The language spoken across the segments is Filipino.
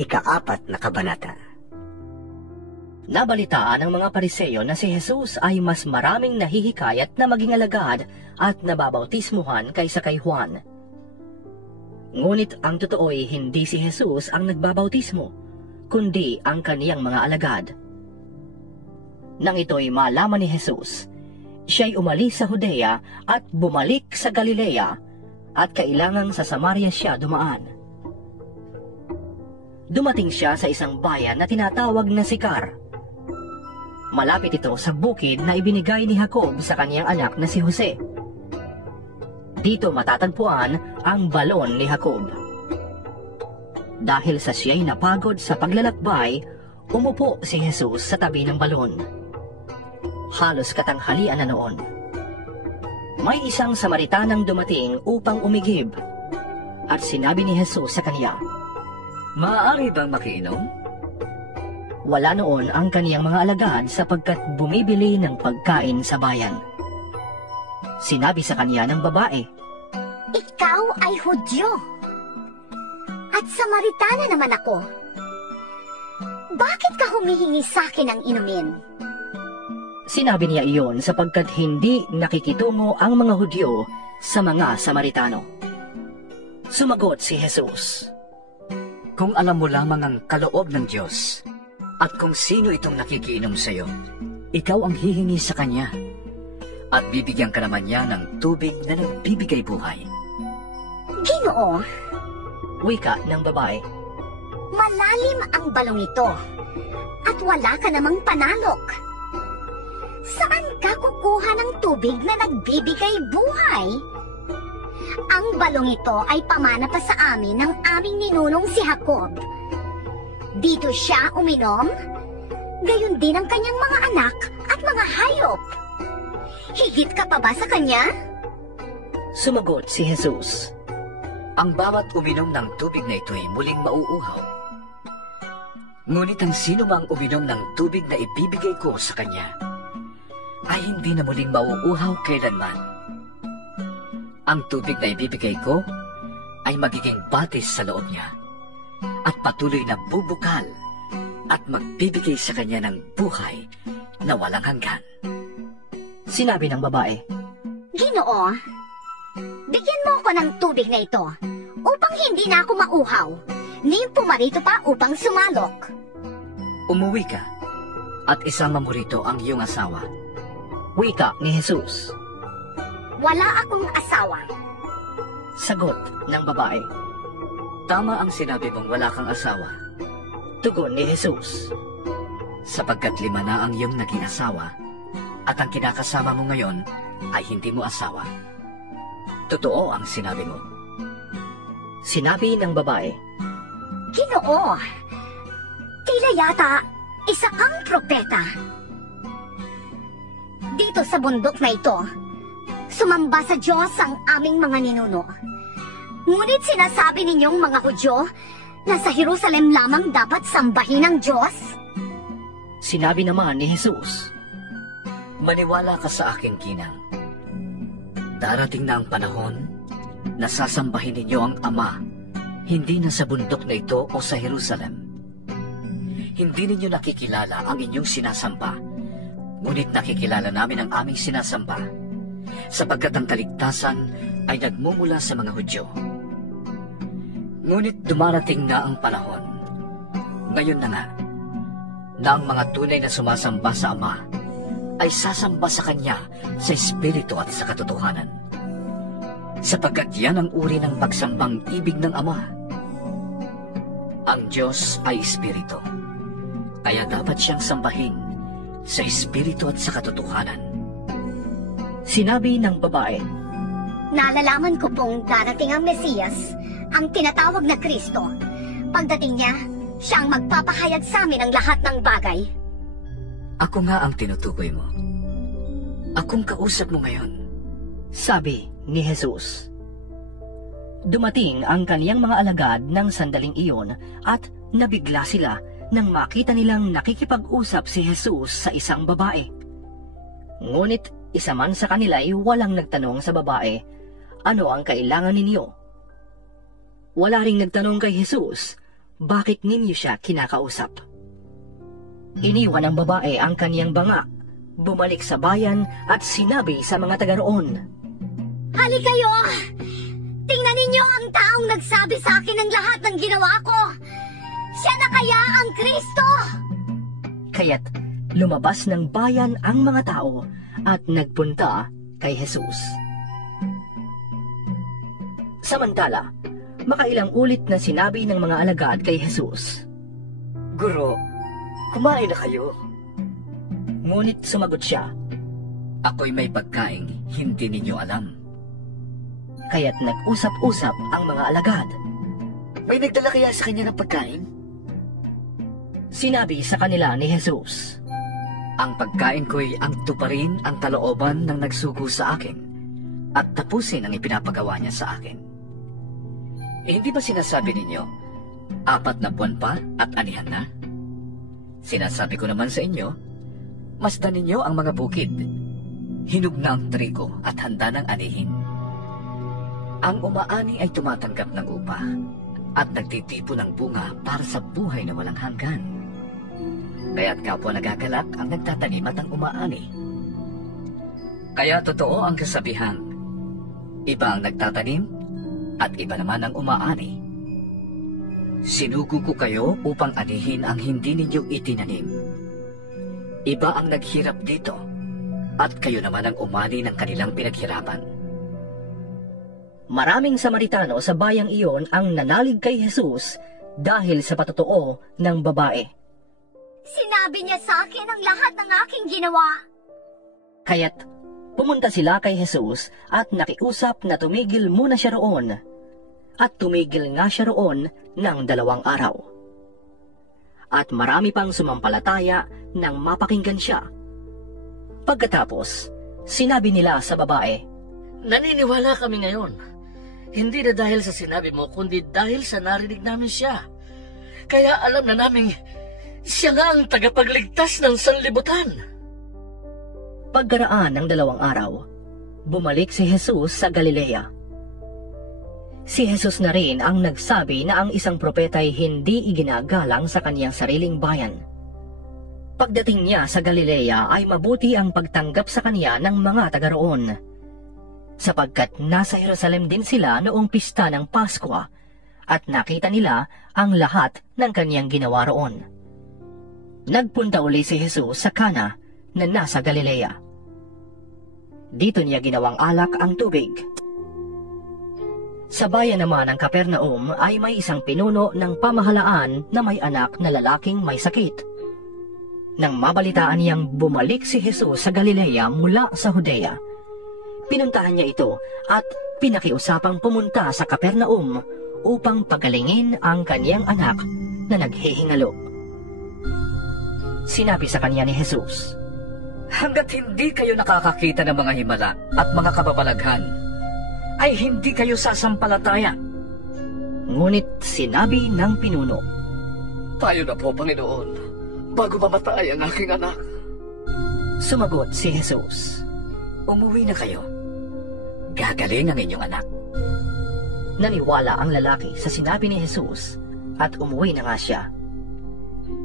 Ika-4 na kabanata. Nabalitaan ng mga Pariseo na si Jesus ay mas maraming nahihikayat na maging alagad at nababautismuhan kaysa kay Juan. Ngunit ang totoo'y hindi si Jesus ang nagbabautismo, kundi ang kaniyang mga alagad. Nang ito'y malaman ni Jesus, siya'y umalis sa Judea at bumalik sa Galilea at kailangang sa Samaria siya dumaan. Dumating siya sa isang bayan na tinatawag na Sicar. Malapit ito sa bukid na ibinigay ni Jacob sa kaniyang anak na si Jose. Dito matatagpuan ang balon ni Jacob. Dahil sa siya'y napagod sa paglalakbay, umupo si Jesus sa tabi ng balon. Halos katanghalian na noon. May isang Samaritanang dumating upang umigib, at sinabi ni Jesus sa kaniya, "Maaari bang makiinom?" Wala noon ang kaniyang mga alagad sapagkat bumibili ng pagkain sa bayan. Sinabi sa kaniya ng babae, "Ikaw ay Hudyo, at Samaritana naman ako. Bakit ka humihingi sa akin ng inumin?" Sinabi niya iyon sapagkat hindi nakikitungo ang mga Hudyo sa mga Samaritano. Sumagot si Jesus, "Kung alam mo lamang ang kaloob ng Diyos, at kung sino itong nakikiinom sa iyo, ikaw ang hihingi sa kanya, at bibigyan ka naman niya ng tubig na nagbibigay buhay." "Ginoo," wika ng babae, "malalim ang balong ito, at wala ka namang panalok. Saan ka kukuha ng tubig na nagbibigay buhay? Ang balong ito ay pamana pa sa amin ng aming ninunong si Jacob. Dito siya uminom, gayon din ang kanyang mga anak at mga hayop. Higit ka pa ba sa kanya?" Sumagot si Jesus, "Ang bawat uminom ng tubig na ito'y muling mauuhaw. Ngunit ang sino mang uminom ng tubig na ibibigay ko sa kanya, ay hindi na muling mauuhaw kailanman. Ang tubig na ibibigay ko ay magiging batis sa loob niya, at patuloy na bubukal at magbibigay sa kanya ng buhay na walang hanggan." Sinabi ng babae, "Ginoo, bigyan mo ako ng tubig na ito upang hindi na ako mauhaw, ni pumarito pa upang sumalok." "Umuwi ka at isama mo rito ang iyong asawa." wika ni Jesus. "Wala akong asawa." Sagot ng babae, "Tama ang sinabi mong wala kang asawa, tugon ni Jesus. sapagkat 5 na ang iyong naging asawa, at ang kinakasama mo ngayon ay hindi mo asawa. Totoo ang sinabi mo." Sinabi ng babae, "Ginoo, tila yata isa kang propeta. Dito sa bundok na ito, sumamba sa Diyos ang aming mga ninuno. Ngunit sinasabi ninyong mga Hudyo na sa Jerusalem lamang dapat sambahin ang Diyos?" Sinabi naman ni Jesus, "Maniwala ka sa aking ginang. Darating na ang panahon na sasambahin ninyo ang Ama, hindi na sa bundok na ito o sa Jerusalem. Hindi ninyo nakikilala ang inyong sinasamba, ngunit nakikilala namin ang aming sinasamba, sapagkat ang kaligtasan ay nagmumula sa mga Hudyo. Ngunit dumarating na ang panahon, ngayon na nga, na ang mga tunay na sumasamba sa Ama ay sasamba sa Kanya sa Espiritu at sa katotohanan, sapagkat yan ang uri ng pagsambang ibig ng Ama. Ang Diyos ay Espiritu, kaya dapat siyang sambahin sa Espiritu at sa katotohanan." Sinabi ng babae, "Nalalaman ko pong darating ang Mesiyas, ang tinatawag na Kristo. Pagdating niya, siya ang magpapahayag sa amin ng lahat ng bagay." Ako nga ang tinutukoy mo. Akong kausap mo ngayon. sabi ni Jesus. Dumating ang kaniyang mga alagad ng sandaling iyon at nabigla sila nang makita nilang nakikipag-usap si Jesus sa isang babae. Ngunit isa man sa kanila ay walang nagtanong sa babae, "Ano ang kailangan ninyo?" Wala ring nagtanong kay Jesus, bakit ninyo siya kinakausap. Iniwan ng babae ang kaniyang banga, bumalik sa bayan at sinabi sa mga taga roon, Hali kayo! Tingnan ninyo ang taong nagsabi sa akin ng lahat ng ginawa ko! Siya na kaya ang Kristo! Kaya't lumabas ng bayan ang mga tao at nagpunta kay Jesus. Samantala, makailang ulit na sinabi ng mga alagad kay Jesus, Guro, kumain na kayo. Ngunit sumagot siya, Ako'y may pagkaing hindi ninyo alam. kaya't nag-usap-usap ang mga alagad. May nagdala kaya sa kanya ng pagkain? Sinabi sa kanila ni Jesus, Ang pagkain ko'y ang tuparin ang kalooban ng nagsugo sa akin at tapusin ang ipinapagawa niya sa akin. Hindi ba sinasabi ninyo, 4 na buwan pa at anihan na? Sinasabi ko naman sa inyo, masdan ninyo ang mga bukid. Hinog na ang trigo at handa ng anihin. Ang umaani ay tumatanggap ng upa at nagtitipo ng bunga para sa buhay na walang hanggan. Kaya't kapwa nagagalak ang nagtatanim at ang umaani. Kaya totoo ang kasabihang, iba ang nagtatanim at iba naman ang umaani. Sinugo ko kayo upang anihin ang hindi ninyo itinanim. Iba ang naghirap dito at kayo naman ang umani ng kanilang pinaghirapan. Maraming Samaritano sa bayang iyon ang nanalig kay Jesus dahil sa patotoo ng babae. Sinabi niya sa akin ang lahat ng aking ginawa. Kaya't pumunta sila kay Jesus at nakiusap na tumigil muna siya roon. At tumigil nga siya roon ng 2 araw. At marami pang sumampalataya nang mapakinggan siya. Pagkatapos, sinabi nila sa babae, Naniniwala kami ngayon. Hindi na dahil sa sinabi mo, kundi dahil sa narinig namin siya. Kaya alam na namin, siya nga ang tagapagligtas ng sanlibutan. Pagkaraan ng 2 araw, bumalik si Jesus sa Galilea. Si Jesus na rin ang nagsabi na ang isang propeta'y hindi iginagalang sa kaniyang sariling bayan. Pagdating niya sa Galilea ay mabuti ang pagtanggap sa kaniya ng mga taga roon, sapagkat nasa Jerusalem din sila noong pista ng Pasko at nakita nila ang lahat ng kaniyang ginawa roon. Nagpunta uli si Jesus sa Cana na nasa Galilea. Dito niya ginawang alak ang tubig. Sa bayan naman ng Capernaum ay may isang pinuno ng pamahalaan na may anak na lalaking may sakit. Nang mabalitaan niyang bumalik si Jesus sa Galilea mula sa Judea, pinuntahan niya ito at pinakiusapang pumunta sa Capernaum upang pagalingin ang kaniyang anak na naghihingalo. Sinabi sa kanya ni Jesus, Hanggat hindi kayo nakakakita ng mga himala at mga kababalaghan, ay hindi kayo sasampalataya. Ngunit sinabi ng pinuno, Tayo na po, Panginoon, bago mamatay ang aking anak. Sumagot si Jesus, Umuwi na kayo. Gagaling ang inyong anak. Naniwala ang lalaki sa sinabi ni Jesus at umuwi na nga siya.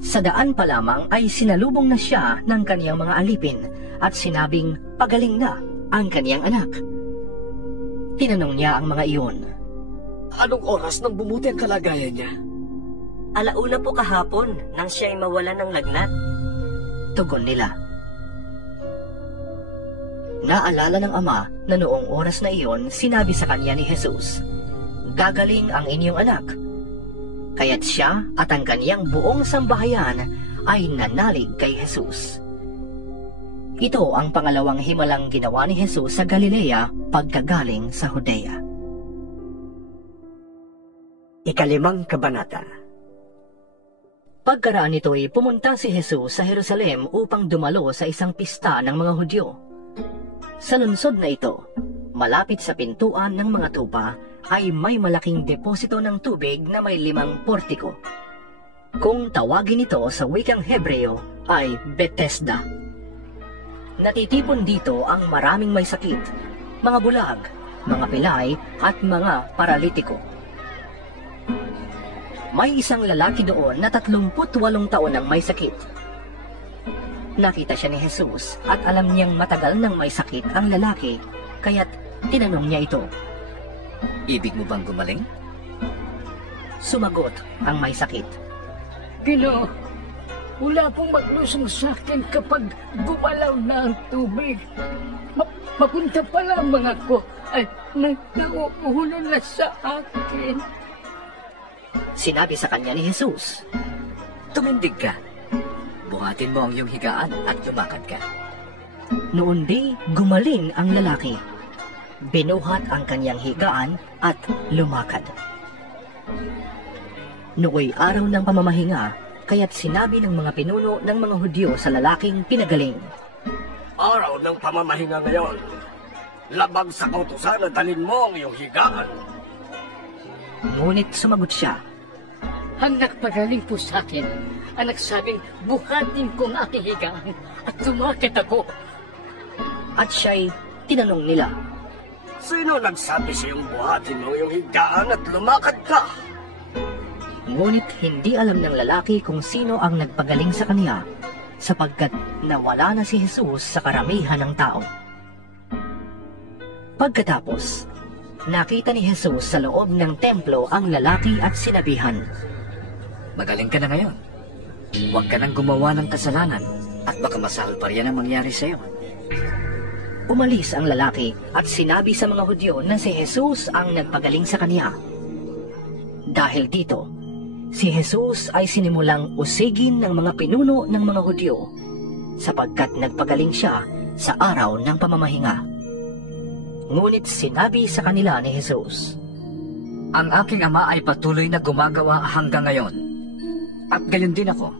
Sa daan pa lamang ay sinalubong na siya ng kaniyang mga alipin at sinabing pagaling na ang kaniyang anak. Tinanong niya ang mga iyon, Anong oras nang bumuti ang kalagayan niya? 1:00 po kahapon nang siya ay mawala ng lagnat. Tugon nila. Naalala ng ama na noong oras na iyon sinabi sa kanya ni Jesus, Gagaling ang inyong anak. Kaya't siya at ang kaniyang buong sambahayan ay nanalig kay Jesus. Ito ang pangalawang himalang ginawa ni Jesus sa Galilea pagkagaling sa Judea. 5 Kabanata. Pagkaraan nito'y pumunta si Jesus sa Jerusalem upang dumalo sa isang pista ng mga Hudyo. Sa lungsod na ito, malapit sa pintuan ng mga tupa, ay may malaking deposito ng tubig na may 5 portiko. Kung tawagin ito sa wikang Hebreo ay Bethesda. Natitipon dito ang maraming may sakit, mga bulag, mga pilay at mga paralitiko. May isang lalaki doon na 38 taon nang may sakit. Nakita siya ni Jesus at alam niyang matagal nang may sakit ang lalaki, kaya't tinanong niya ito. Ibig mo bang gumaling? Sumagot ang may sakit. Ginoo, wala pong maglusong sa akin kapag gumalaw na ang tubig. Mapunta pa lamang ako ay may nauulo na sa akin. Sinabi sa kanya ni Jesus. Tumindig ka. Buhatin mo ang iyong higaan at lumakad ka. Noon di gumaling ang lalaki. Binuhat ang kanyang higaan at lumakad. Nooy araw ng pamamahinga, kaya't sinabi ng mga pinuno ng mga Hudyo sa lalaking pinagaling. Araw ng pamamahinga ngayon. Labag sa kautusan na dalhin mo ang iyong higaan. Ngunit sumagot siya. Ang nagpagaling po sa akin, ang nagsabing buhatin ko ang aking higaan at lumakit ako. At siya'y tinanong nila. Sino nagsabi sa iyong buhatin mo ang iyong higaan at lumakad ka? Ngunit hindi alam ng lalaki kung sino ang nagpagaling sa kanya, sapagkat nawala na si Jesus sa karamihan ng tao. Pagkatapos, nakita ni Jesus sa loob ng templo ang lalaki at sinabihan. Magaling ka na ngayon. Huwag ka nang gumawa ng kasalanan at baka masahal pa riyan ang mangyari sa iyo. Umalis ang lalaki at sinabi sa mga Hudyo na si Jesus ang nagpagaling sa kanya. Dahil dito, si Jesus ay sinimulang usigin ng mga pinuno ng mga Hudyo sapagkat nagpagaling siya sa araw ng pamamahinga. Ngunit sinabi sa kanila ni Jesus, Ang aking ama ay patuloy na gumagawa hanggang ngayon. At gayon din ako.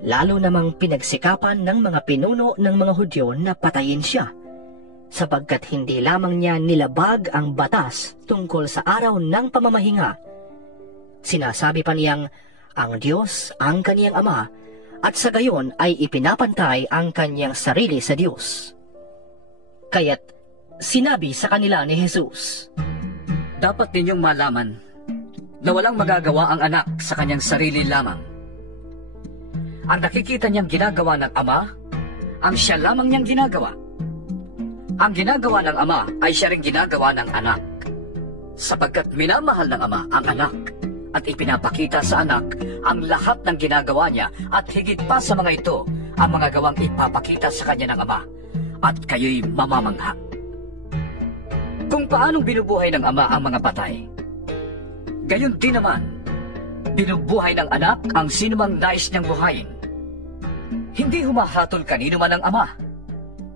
Lalo namang pinagsikapan ng mga pinuno ng mga Hudyo na patayin siya, sapagkat hindi lamang niya nilabag ang batas tungkol sa araw ng pamamahinga. Sinasabi pa niyang ang Diyos ang kaniyang ama, at sa gayon ay ipinapantay ang kaniyang sarili sa Diyos. Kaya't sinabi sa kanila ni Jesus, Dapat ninyong malaman na walang magagawa ang anak sa kanyang sarili lamang. Ang nakikita niyang ginagawa ng ama, ang siya lamang niyang ginagawa. Ang ginagawa ng ama ay siya ring ginagawa ng anak, sapagkat minamahal ng ama ang anak at ipinapakita sa anak ang lahat ng ginagawa niya at higit pa sa mga ito ang mga gawang ipapakita sa kanya ng ama at kayo'y mamamangha. Kung paanong binubuhay ng ama ang mga patay, gayon din naman, binubuhay ng anak ang sinumang nais niyang buhayin. Hindi humahatol kanino man ang ama.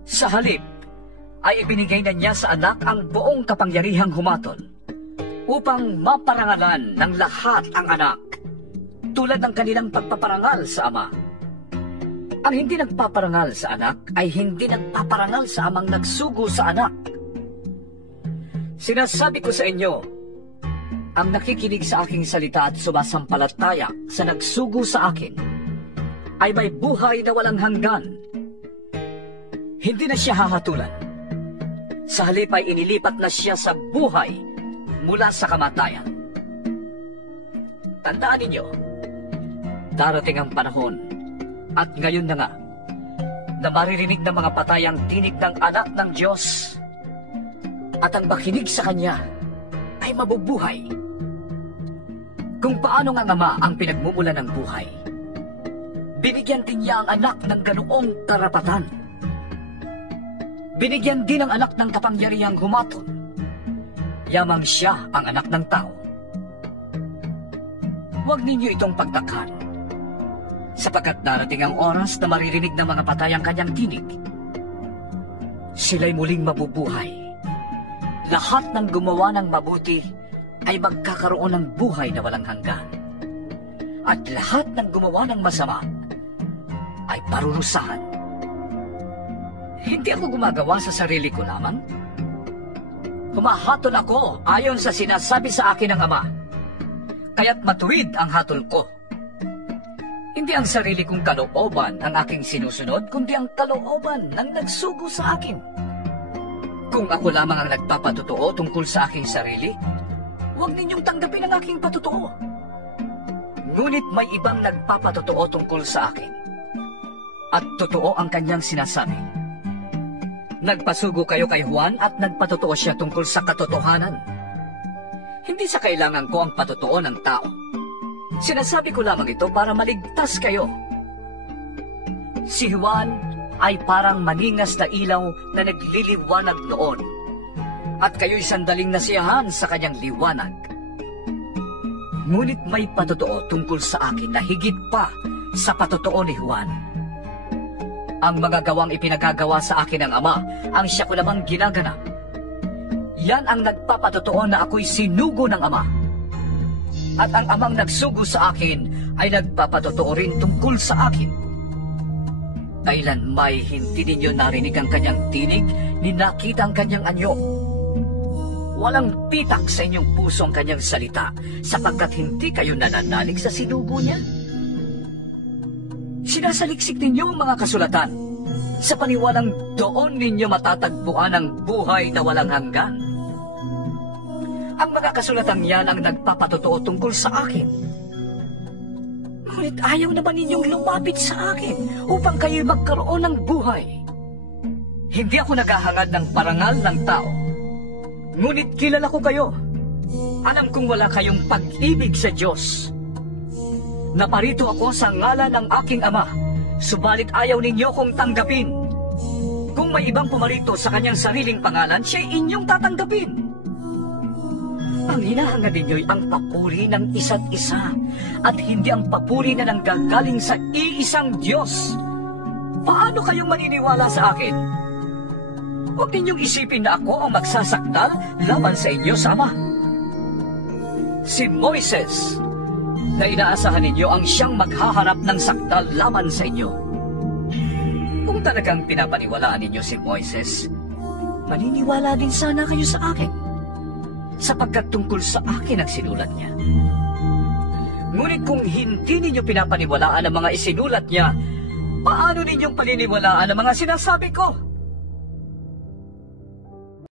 Sa halip, ay ibinigay na niya sa anak ang buong kapangyarihang humatol upang maparangalan ng lahat ang anak, tulad ng kanilang pagpaparangal sa ama. Ang hindi nagpaparangal sa anak ay hindi nagpaparangal sa amang nagsugo sa anak. Sinasabi ko sa inyo, ang nakikinig sa aking salita at sumasampalataya sa nagsugo sa akin ay may buhay na walang hanggan. Hindi na siya hahatulan. Sa halip ay inilipat na siya sa buhay mula sa kamatayan. Tandaan ninyo, darating ang panahon at ngayon na nga na maririnig ng mga patay ang tinig ng anak ng Diyos at ang makinig sa Kanya ay mabubuhay. Kung paano nga ama ang pinagmumulan ng buhay, binigyan din niya ang anak ng ganoong karapatan. Binigyan din ang anak ng kapangyarihang humatol. Yamang siya ang anak ng tao. Huwag ninyo itong pagtakhan, sapagkat darating ang oras na maririnig ng mga patay ang kanyang tinig. Sila'y muling mabubuhay. Lahat ng gumawa ng mabuti ay magkakaroon ng buhay na walang hanggan. At lahat ng gumawa ng masama ay parurusahan. Hindi ako gumagawa sa sarili ko lamang. Humahatol ako ayon sa sinasabi sa akin ng Ama. Kaya't matuwid ang hatol ko. Hindi ang sarili kong kalooban ang aking sinusunod, kundi ang kalooban ng nagsugo sa akin. Kung ako lamang ang nagpapatotoo tungkol sa aking sarili, huwag ninyong tanggapin ang aking patotoo. Ngunit may ibang nagpapatotoo tungkol sa akin. At totoo ang kanyang sinasabi. Nagpasugo kayo kay Juan at nagpatotoo siya tungkol sa katotohanan. Hindi sa kailangan ko ang patotoo ng tao. Sinasabi ko lamang ito para maligtas kayo. Si Juan ay parang maningas na ilaw na nagliliwanag noon, at kayo'y sandaling nasiyahan sa kanyang liwanag. Ngunit may patotoo tungkol sa akin na higit pa sa patotoo ni Juan. Ang mga gawang ipinagagawa sa akin ng Ama, ang siya ko namang ginaganap. Yan ang nagpapatotoo na ako'y sinugo ng Ama. At ang Amang nagsugo sa akin ay nagpapatotoo rin tungkol sa akin. Kailan may hindi ninyo narinig ang kanyang tinig, ni nakita ang kanyang anyo. Walang pitak sa inyong puso ang kanyang salita, sapagkat hindi kayo nananalig sa sinugo niya. Sinasaliksik ninyo ang mga kasulatan, sa paniwalang doon ninyo matatagpuan ang buhay na walang hanggan. Ang mga kasulatang yan ang nagpapatotoo tungkol sa akin. Ngunit ayaw naman ninyong lumapit sa akin upang kayo magkaroon ng buhay. Hindi ako naghahangad ng parangal ng tao. Ngunit kilala ko kayo. Alam kong wala kayong pag-ibig sa Diyos. Naparito ako sa ngalan ng aking Ama, subalit ayaw ninyo kong tanggapin. Kung may ibang pumarito sa kanyang sariling pangalan, siya'y inyong tatanggapin. Ang hinahangad ninyo'y ang papuri ng isa't isa, at hindi ang papuri na nanggagaling sa iisang Diyos. Paano kayong maniniwala sa akin? Huwag ninyong isipin na ako ang magsasakdal laban sa inyo, Ama. Si Moises, na inaasahan ninyo ang siyang maghaharap ng sakdal laban sa inyo. Kung talagang pinapaniwalaan ninyo si Moises, maniniwala din sana kayo sa akin, sapagkat tungkol sa akin ang sinulat niya. Ngunit kung hindi ninyo pinapaniwalaan ang mga isinulat niya, paano ninyong paniniwalaan ang mga sinasabi ko?